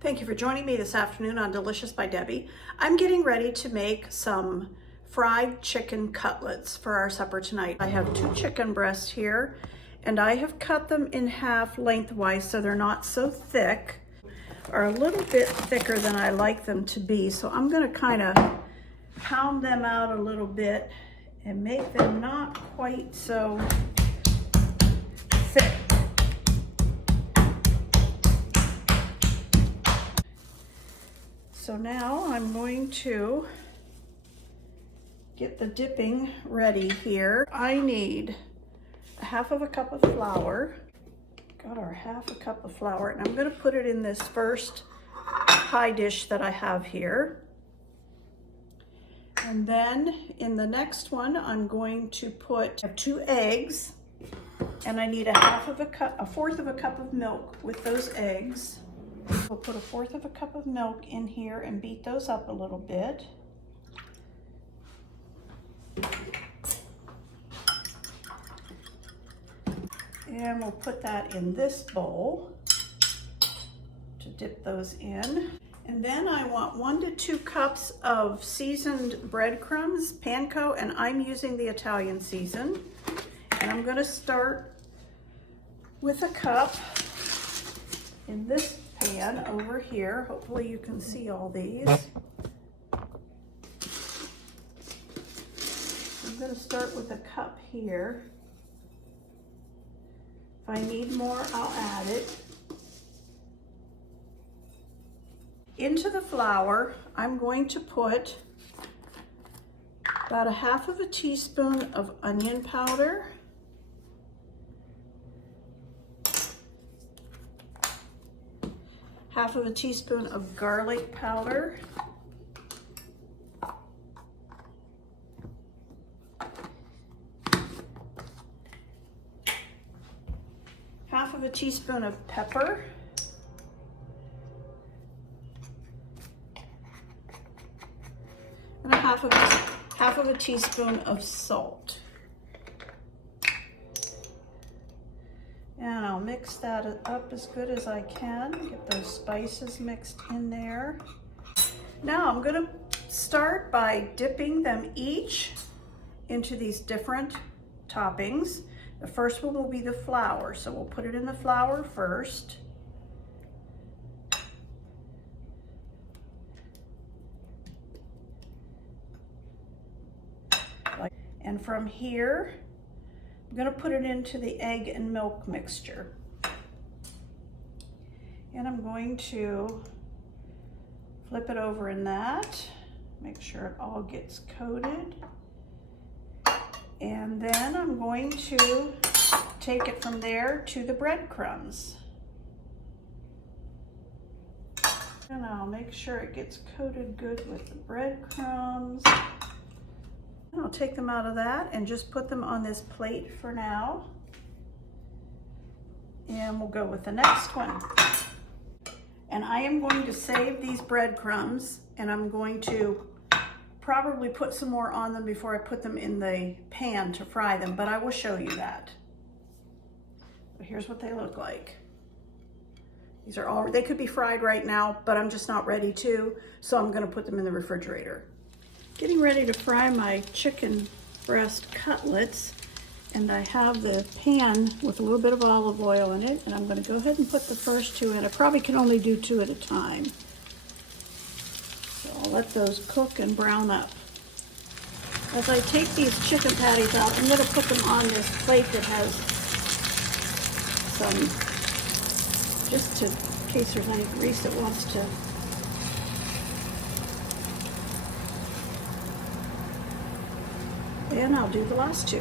Thank you for joining me this afternoon on Delicious by Debbie. I'm getting ready to make some fried chicken cutlets for our supper tonight. I have 2 chicken breasts here and I have cut them in half lengthwise so they're not so thick, are a little bit thicker than I like them to be. So I'm gonna kind of pound them out a little bit and make them not quite so thick. So now I'm going to get the dipping ready here. I need a half of a cup of flour. Got our half a cup of flour, and I'm going to put it in this first pie dish that I have here. And then in the next one, I'm going to put 2 eggs, and I need a fourth of a cup of milk with those eggs. We'll put a fourth of a cup of milk in here and beat those up a little bit. And we'll put that in this bowl to dip those in. And then I want 1 to 2 cups of seasoned breadcrumbs, Panko, and I'm using the Italian season. And I'm gonna start with a cup in this pan over here. Hopefully you can see all these. I'm going to start with a cup here. If I need more, I'll add it. Into the flour, I'm going to put about a half of a teaspoon of onion powder, half of a teaspoon of garlic powder, half of a teaspoon of pepper, and half of a teaspoon of salt. And I'll mix that up as good as I can, get those spices mixed in there. Now I'm gonna start by dipping them each into these different toppings. The first one will be the flour, so we'll put it in the flour first. And from here, I'm going to put it into the egg and milk mixture. And I'm going to flip it over in that, make sure it all gets coated. And then I'm going to take it from there to the breadcrumbs. And I'll make sure it gets coated good with the breadcrumbs. I'll take them out of that and just put them on this plate for now. And we'll go with the next one. And I am going to save these breadcrumbs, and I'm going to probably put some more on them before I put them in the pan to fry them, but I will show you that. So here's what they look like. These are all, they could be fried right now, but I'm just not ready to, so I'm going to put them in the refrigerator. Getting ready to fry my chicken breast cutlets, and I have the pan with a little bit of olive oil in it, and I'm going to go ahead and put the first 2 in. I probably can only do 2 at a time. So I'll let those cook and brown up. As I take these chicken patties out, I'm going to put them on this plate that has some, just in case there's any grease that wants to. And I'll do the last 2.